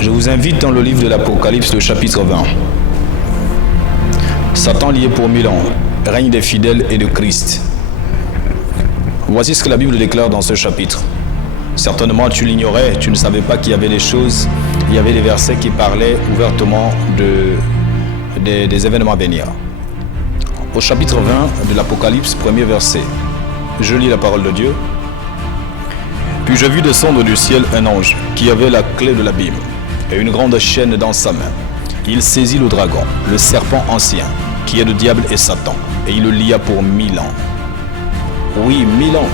Je vous invite dans le livre de l'Apocalypse, le chapitre 20. Satan lié pour 1000 ans, règne des fidèles et de Christ. Voici ce que la Bible déclare dans ce chapitre. Certainement tu l'ignorais, tu ne savais pas qu'il y avait des choses, il y avait des versets qui parlaient ouvertement des événements à venir. Au chapitre 20 de l'Apocalypse, premier verset, je lis la parole de Dieu. Puis je vis descendre du ciel un ange qui avait la clé de l'abîme et une grande chaîne dans sa main. Il saisit le dragon, le serpent ancien, qui est le diable et Satan, et il le lia pour 1000 ans. Oui, 1000 ans.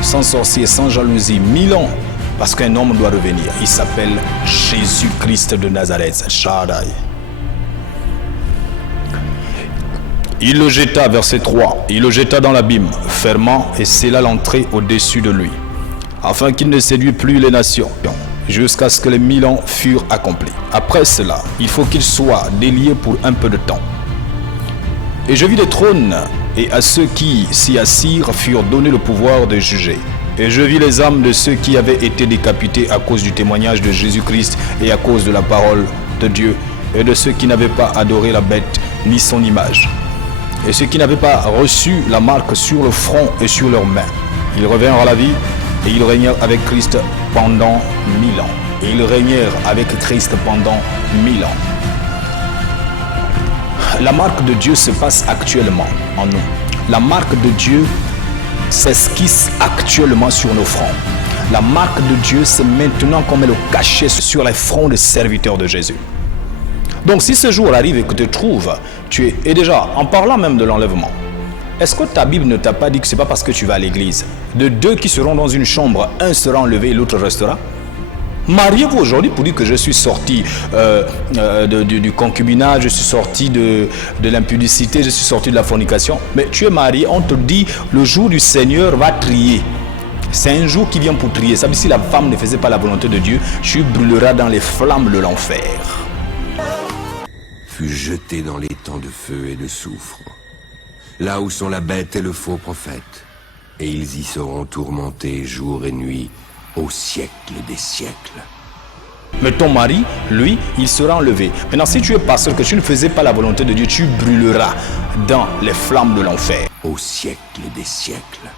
Sans sorcier, sans jalousie, 1000 ans. Parce qu'un homme doit revenir. Il s'appelle Jésus-Christ de Nazareth, Shaddai. Il le jeta, verset 3, il le jeta dans l'abîme, fermant et scella l'entrée au-dessus de lui, afin qu'il ne séduise plus les nations, jusqu'à ce que les 1000 ans furent accomplis. Après cela, il faut qu'il soit délié pour un peu de temps. Et je vis des trônes, et à ceux qui s'y assirent furent donnés le pouvoir de juger. Et je vis les âmes de ceux qui avaient été décapités à cause du témoignage de Jésus-Christ et à cause de la parole de Dieu, et de ceux qui n'avaient pas adoré la bête ni son image, et ceux qui n'avaient pas reçu la marque sur le front et sur leurs mains. Ils revinrent à la vie, et ils régnèrent avec Christ pendant 1000 ans. Et ils régnèrent avec Christ pendant 1000 ans. La marque de Dieu se passe actuellement en nous. La marque de Dieu s'esquisse actuellement sur nos fronts. La marque de Dieu, c'est maintenant qu'on met le cachet sur les fronts des serviteurs de Jésus. Donc si ce jour arrive et que tu te trouves, et déjà, en parlant même de l'enlèvement, est-ce que ta Bible ne t'a pas dit que ce n'est pas parce que tu vas à l'église? De deux qui seront dans une chambre, un sera enlevé et l'autre restera. Mariez-vous aujourd'hui pour dire que je suis sorti du concubinage, je suis sorti de l'impudicité, je suis sorti de la fornication. Mais tu es marié, on te dit le jour du Seigneur va trier. C'est un jour qui vient pour trier. Ça veut dire si la femme ne faisait pas la volonté de Dieu, tu brûleras dans les flammes de l'enfer. Fut jeté dans les temps de feu et de soufre, là où sont la bête et le faux prophète, et ils y seront tourmentés jour et nuit, au siècle des siècles. Mais ton mari, lui, il sera enlevé. Maintenant, si tu es pasteur, que tu ne faisais pas la volonté de Dieu, tu brûleras dans les flammes de l'enfer. Au siècle des siècles.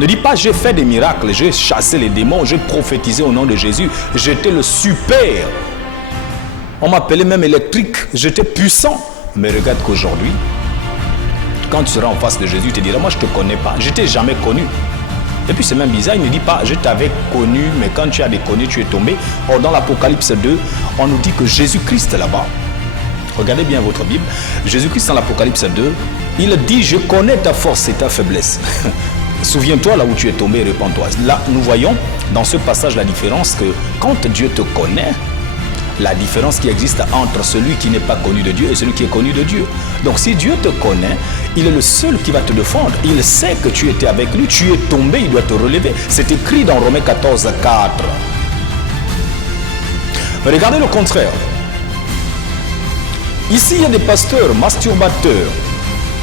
Ne dis pas j'ai fait des miracles, j'ai chassé les démons, j'ai prophétisé au nom de Jésus, j'étais le super. On m'appelait même électrique, j'étais puissant. Mais regarde qu'aujourd'hui, quand tu seras en face de Jésus, tu te diras, moi je ne te connais pas, je ne t'ai jamais connu. Et puis c'est même bizarre, il ne dit pas, je t'avais connu, mais quand tu as déconné, tu es tombé. Or dans l'Apocalypse 2, on nous dit que Jésus-Christ là-bas, regardez bien votre Bible, Jésus-Christ dans l'Apocalypse 2, il dit, je connais ta force et ta faiblesse. Souviens-toi là où tu es tombé, répands-toi. Là, nous voyons dans ce passage la différence que quand Dieu te connaît, la différence qui existe entre celui qui n'est pas connu de Dieu et celui qui est connu de Dieu. Donc si Dieu te connaît, il est le seul qui va te défendre. Il sait que tu étais avec lui, tu es tombé, il doit te relever. C'est écrit dans Romains 14, 4. Mais regardez le contraire. Ici, il y a des pasteurs masturbateurs.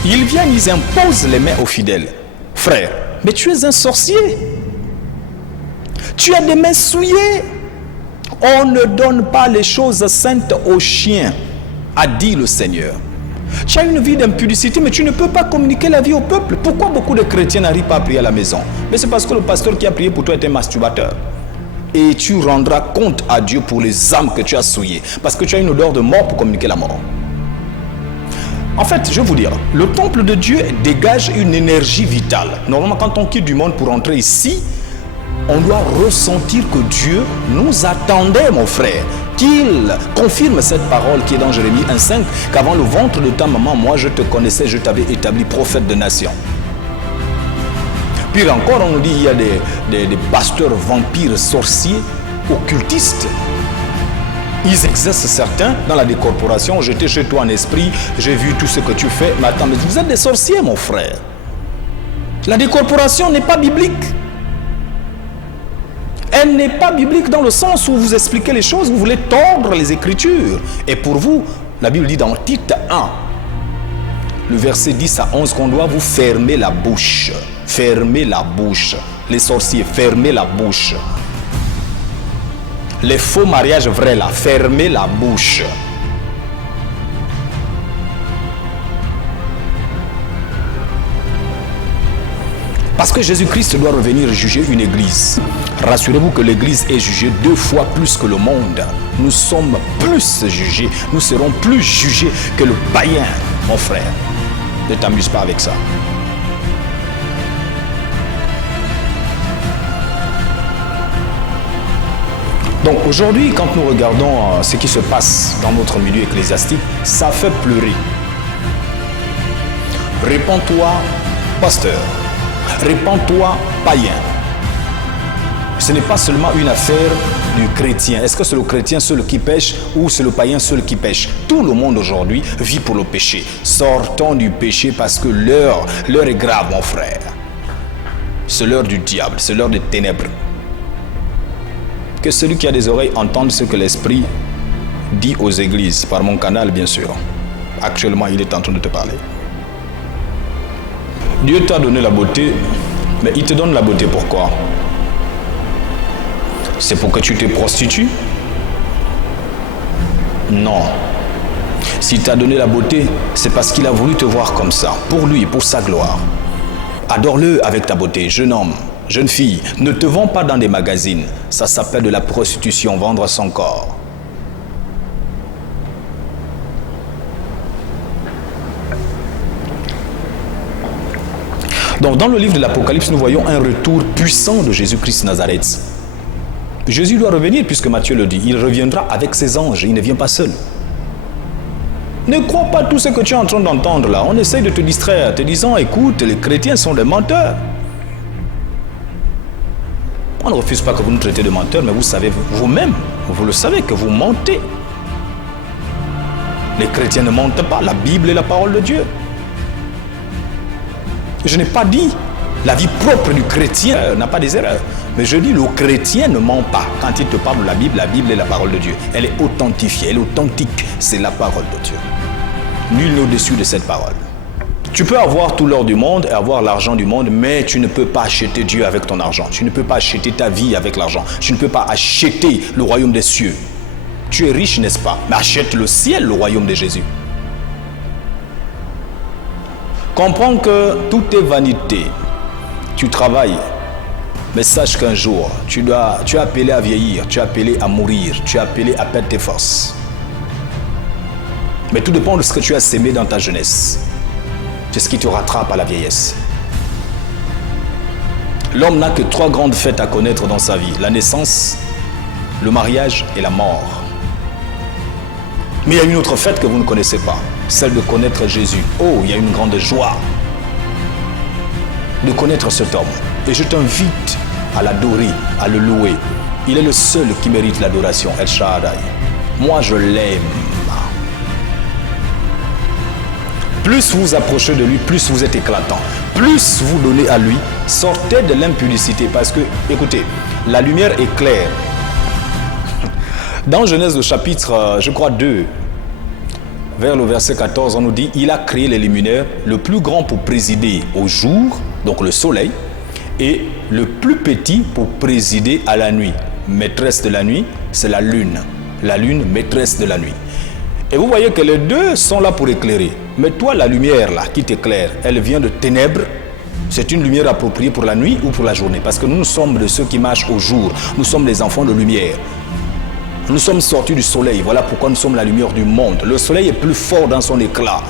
Ils viennent, ils imposent les mains aux fidèles. Frère, mais tu es un sorcier. Tu as des mains souillées. On ne donne pas les choses saintes aux chiens, a dit le Seigneur. Tu as une vie d'impudicité, mais tu ne peux pas communiquer la vie au peuple. Pourquoi beaucoup de chrétiens n'arrivent pas à prier à la maison? Mais c'est parce que le pasteur qui a prié pour toi est un masturbateur. Et tu rendras compte à Dieu pour les âmes que tu as souillées. Parce que tu as une odeur de mort pour communiquer la mort. En fait, je vais vous dire, le temple de Dieu dégage une énergie vitale. Normalement, quand on quitte du monde pour entrer ici, on doit ressentir que Dieu nous attendait, mon frère. Qu'il confirme cette parole qui est dans Jérémie 1,5, qu'avant le ventre de ta maman, moi je te connaissais, je t'avais établi prophète de nation. Pire encore, on nous dit qu'il y a des pasteurs vampires, sorciers, occultistes. Ils exercent certains dans la décorporation. J'étais chez toi en esprit, j'ai vu tout ce que tu fais. Mais attends, mais vous êtes des sorciers, mon frère. La décorporation n'est pas biblique. Elle n'est pas biblique dans le sens où vous expliquez les choses, vous voulez tordre les Écritures. Et pour vous, la Bible dit dans Tite 1, le verset 10 à 11, qu'on doit vous fermer la bouche. Fermer la bouche. Les sorciers, fermez la bouche. Les faux mariages vrais là, fermez la bouche. Parce que Jésus-Christ doit revenir juger une église. Rassurez-vous que l'église est jugée 2 fois plus que le monde. Nous sommes plus jugés. Nous serons plus jugés que le païen, mon frère. Ne t'amuse pas avec ça. Donc aujourd'hui, quand nous regardons ce qui se passe dans notre milieu ecclésiastique, ça fait pleurer. Répands-toi, pasteur. Répands-toi, païen. Ce n'est pas seulement une affaire du chrétien. Est-ce que c'est le chrétien seul qui pêche ou c'est le païen seul qui pêche? Tout le monde aujourd'hui vit pour le péché. Sortons du péché parce que l'heure est grave, mon frère. C'est l'heure du diable, c'est l'heure des ténèbres. Que celui qui a des oreilles entende ce que l'Esprit dit aux églises, par mon canal bien sûr. Actuellement, il est en train de te parler. Dieu t'a donné la beauté, mais il te donne la beauté pourquoi? C'est pour que tu te prostitues? Non. S'il t'a donné la beauté, c'est parce qu'il a voulu te voir comme ça, pour lui, pour sa gloire. Adore-le avec ta beauté, jeune homme, jeune fille. Ne te vends pas dans des magazines. Ça s'appelle de la prostitution, vendre son corps. Donc, dans le livre de l'Apocalypse, nous voyons un retour puissant de Jésus-Christ Nazareth. Jésus doit revenir, puisque Matthieu le dit. Il reviendra avec ses anges, il ne vient pas seul. Ne crois pas tout ce que tu es en train d'entendre là. On essaye de te distraire, te disant, écoute, les chrétiens sont des menteurs. On ne refuse pas que vous nous traitez de menteurs, mais vous savez vous-même, vous le savez que vous mentez. Les chrétiens ne mentent pas, la Bible est la parole de Dieu. Je n'ai pas dit la vie propre du chrétien n'a pas des erreurs. Mais je dis le chrétien ne ment pas. Quand il te parle de la Bible est la parole de Dieu. Elle est authentifiée, elle est authentique. C'est la parole de Dieu. Nul n'est au-dessus de cette parole. Tu peux avoir tout l'or du monde et avoir l'argent du monde, mais tu ne peux pas acheter Dieu avec ton argent. Tu ne peux pas acheter ta vie avec l'argent. Tu ne peux pas acheter le royaume des cieux. Tu es riche, n'est-ce pas? Mais achète le ciel, le royaume de Jésus. Comprends que tout est vanité. Tu travailles, mais sache qu'un jour, tu es appelé à vieillir, tu es appelé à mourir, tu es appelé à perdre tes forces. Mais tout dépend de ce que tu as sémé dans ta jeunesse. C'est ce qui te rattrape à la vieillesse. L'homme n'a que 3 grandes fêtes à connaître dans sa vie. La naissance, le mariage et la mort. Mais il y a une autre fête que vous ne connaissez pas. Celle de connaître Jésus. Oh, il y a une grande joie de connaître cet homme. Et je t'invite à l'adorer, à le louer. Il est le seul qui mérite l'adoration, El Shaddai. Moi, je l'aime. Plus vous vous approchez de lui, plus vous êtes éclatant. Plus vous donnez à lui, sortez de l'impudicité. Parce que, écoutez, la lumière est claire. Dans Genèse, le chapitre, je crois 2, vers le verset 14, on nous dit, il a créé les luminaires, le plus grand pour présider au jour, donc le soleil, et le plus petit pour présider à la nuit. Maîtresse de la nuit, c'est la lune. La lune, maîtresse de la nuit. Et vous voyez que les deux sont là pour éclairer. Mais toi, la lumière là qui t'éclaire, elle vient de ténèbres. C'est une lumière appropriée pour la nuit ou pour la journée. Parce que nous sommes de ceux qui marchent au jour. Nous sommes les enfants de lumière. Nous sommes sortis du soleil. Voilà pourquoi nous sommes la lumière du monde. Le soleil est plus fort dans son éclat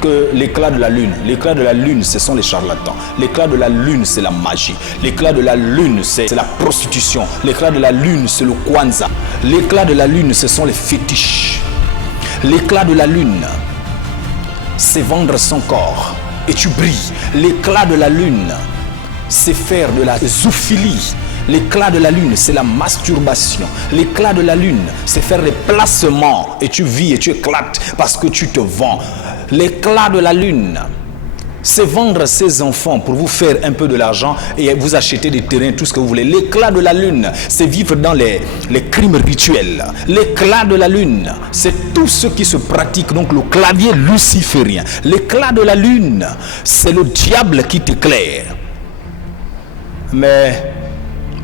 que l'éclat de la lune. L'éclat de la lune, ce sont les charlatans. L'éclat de la lune, c'est la magie. L'éclat de la lune, c'est la prostitution. L'éclat de la lune, c'est le kwanza. L'éclat de la lune, ce sont les fétiches. L'éclat de la lune, c'est vendre son corps et tu brilles. L'éclat de la lune, c'est faire de la zoophilie. L'éclat de la lune, c'est la masturbation. L'éclat de la lune, c'est faire des placements et tu vis et tu éclates parce que tu te vends. L'éclat de la lune, c'est vendre ses enfants pour vous faire un peu de l'argent et vous acheter des terrains, tout ce que vous voulez. L'éclat de la lune, c'est vivre dans les crimes rituels. L'éclat de la lune, c'est tout ce qui se pratique, donc le clavier luciférien. L'éclat de la lune, c'est le diable qui t'éclaire. Mais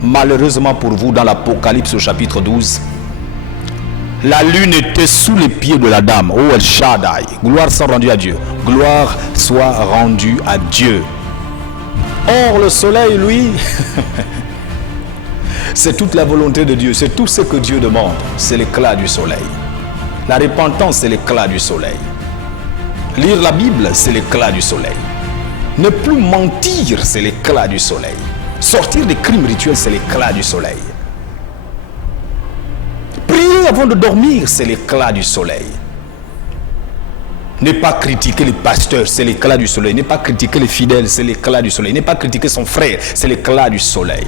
malheureusement pour vous, dans l'Apocalypse au chapitre 12, la lune était sous les pieds de la dame. Oh El Shaddai, gloire soit rendue à Dieu. Gloire soit rendue à Dieu. Or le soleil, lui, c'est toute la volonté de Dieu. C'est tout ce que Dieu demande. C'est l'éclat du soleil. La repentance, c'est l'éclat du soleil. Lire la Bible, c'est l'éclat du soleil. Ne plus mentir, c'est l'éclat du soleil. Sortir des crimes rituels, c'est l'éclat du soleil. Prier avant de dormir, c'est l'éclat du soleil. Ne pas critiquer les pasteurs, c'est l'éclat du soleil. Ne pas critiquer les fidèles, c'est l'éclat du soleil. Ne pas critiquer son frère, c'est l'éclat du soleil.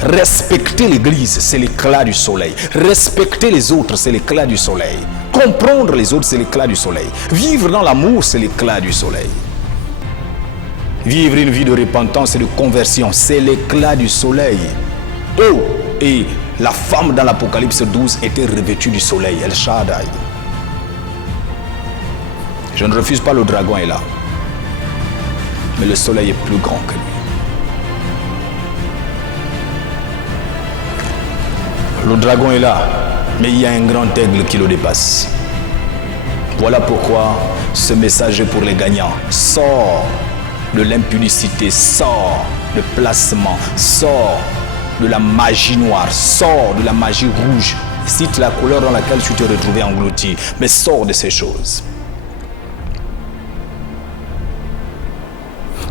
Respecter l'église, c'est l'éclat du soleil. Respecter les autres, c'est l'éclat du soleil. Comprendre les autres, c'est l'éclat du soleil. Vivre dans l'amour, c'est l'éclat du soleil. Vivre une vie de repentance et de conversion, c'est l'éclat du soleil. Oh, et la femme dans l'Apocalypse 12 était revêtue du soleil, El Shaddai. Je ne refuse pas, le dragon est là. Mais le soleil est plus grand que lui. Le dragon est là, mais il y a un grand aigle qui le dépasse. Voilà pourquoi ce message est pour les gagnants. Sors de l'impudicité, sors de placement, sors de la magie noire, sors de la magie rouge. Cite la couleur dans laquelle tu te retrouvais englouti, mais sors de ces choses.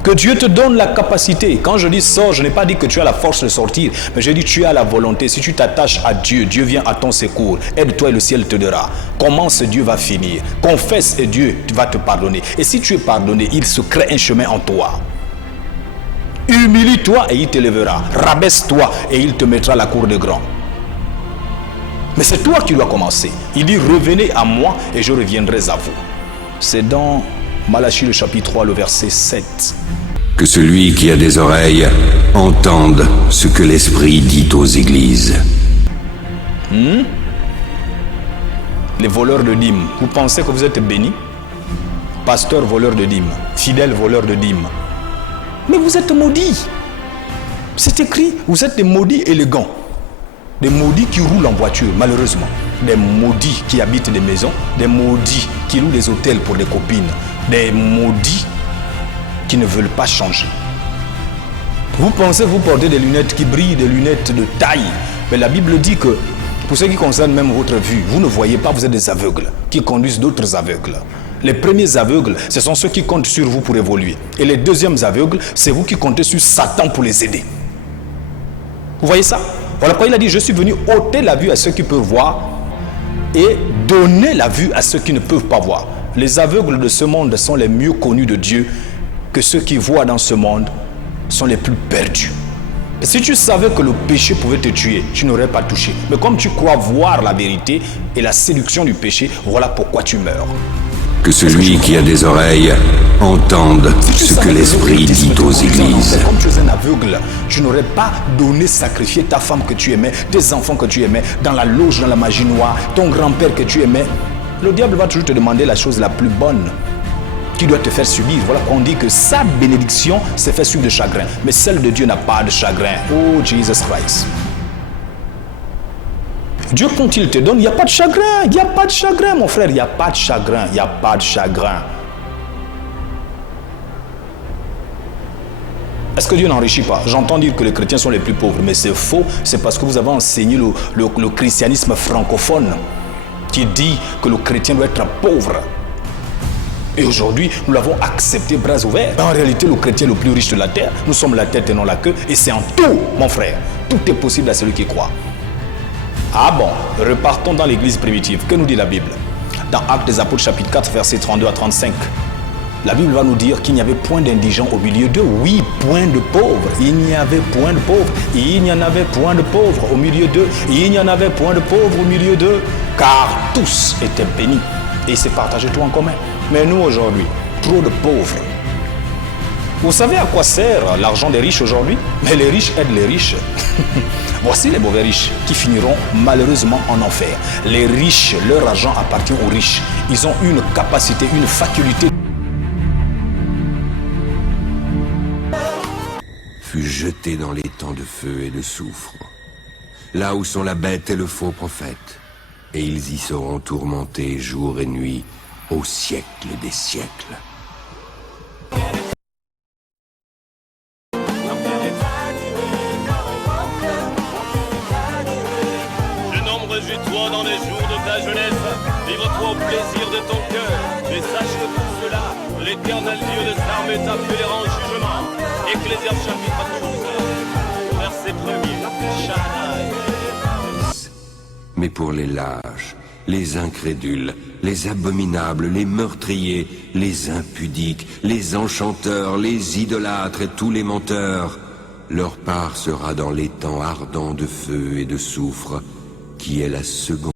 Que Dieu te donne la capacité. Quand je dis sors, je n'ai pas dit que tu as la force de sortir, mais je dis tu as la volonté. Si tu t'attaches à Dieu, Dieu vient à ton secours. Aide-toi et le ciel t'aidera. Commence, Dieu va finir. Confesse et Dieu va te pardonner. Et si tu es pardonné, il se crée un chemin en toi. Humilie-toi et il t'élèvera. Rabaisse-toi et il te mettra à la cour des grands. Mais c'est toi qui dois commencer. Il dit revenez à moi et je reviendrai à vous. C'est dans Malachie le chapitre 3, le verset 7. Que celui qui a des oreilles entende ce que l'Esprit dit aux églises. Les voleurs de dîmes, vous pensez que vous êtes bénis? Pasteur voleur de dîmes, fidèle voleur de dîmes. Mais vous êtes maudits. C'est écrit, vous êtes des maudits élégants. Des maudits qui roulent en voiture, malheureusement. Des maudits qui habitent des maisons. Des maudits qui louent des hôtels pour des copines. Des maudits qui ne veulent pas changer. Vous pensez que vous portez des lunettes qui brillent, des lunettes de taille. Mais la Bible dit que, pour ce qui concerne même votre vue, vous ne voyez pas, vous êtes des aveugles qui conduisent d'autres aveugles. Les premiers aveugles, ce sont ceux qui comptent sur vous pour évoluer. Et les deuxièmes aveugles, c'est vous qui comptez sur Satan pour les aider. Vous voyez ça? Voilà pourquoi il a dit, je suis venu ôter la vue à ceux qui peuvent voir et donner la vue à ceux qui ne peuvent pas voir. Les aveugles de ce monde sont les mieux connus de Dieu que ceux qui voient dans ce monde sont les plus perdus. Et si tu savais que le péché pouvait te tuer, tu n'aurais pas touché. Mais comme tu crois voir la vérité et la séduction du péché, voilà pourquoi tu meurs. Que celui qui a des oreilles entende ce que l'Esprit dit aux églises. Comme tu es un aveugle, tu n'aurais pas donné, sacrifié ta femme que tu aimais, tes enfants que tu aimais, dans la loge, dans la magie noire, ton grand-père que tu aimais. Le diable va toujours te demander la chose la plus bonne qui doit te faire subir. Voilà qu'on dit que sa bénédiction s'est fait suivre de chagrin. Mais celle de Dieu n'a pas de chagrin. Oh, Jesus Christ. Dieu, quand il te donne, il n'y a pas de chagrin. Il n'y a pas de chagrin, mon frère. Il n'y a pas de chagrin. Il n'y a pas de chagrin. Est-ce que Dieu n'enrichit pas? J'entends dire que les chrétiens sont les plus pauvres, mais c'est faux. C'est parce que vous avez enseigné le christianisme francophone qui dit que le chrétien doit être pauvre. Et aujourd'hui, nous l'avons accepté bras ouverts. En réalité, le chrétien est le plus riche de la terre. Nous sommes la tête et non la queue. Et c'est en tout, mon frère. Tout est possible à celui qui croit. Ah bon, repartons dans l'église primitive. Que nous dit la Bible? Dans Actes des Apôtres chapitre 4, versets 32 à 35. La Bible va nous dire qu'il n'y avait point d'indigents au milieu d'eux. Oui, point de pauvres. Il n'y avait point de pauvres. Il n'y en avait point de pauvres au milieu d'eux. Il n'y en avait point de pauvres au milieu d'eux. Car tous étaient bénis. Et c'est partagé tout en commun. Mais nous aujourd'hui, trop de pauvres. Vous savez à quoi sert l'argent des riches aujourd'hui? Mais les riches aident les riches. Voici les mauvais riches qui finiront malheureusement en enfer. Les riches, leur argent appartient aux riches. Ils ont une capacité, une faculté. Fut jeté dans les temps de feu et de soufre, là où sont la bête et le faux prophète, et ils y seront tourmentés jour et nuit au siècle des siècles. Jeune homme, réjouis-toi dans les jours de ta jeunesse, livre-toi au plaisir de ton cœur, et sache que pour cela, l'éternel Dieu des armées t'appellera en jugement. Ecclésiaste chapitre 12, verset 1er, Shaddai. Mais pour les lâches, les incrédules, les abominables, les meurtriers, les impudiques, les enchanteurs, les idolâtres et tous les menteurs, leur part sera dans les temps ardents de feu et de soufre, qui est la seconde.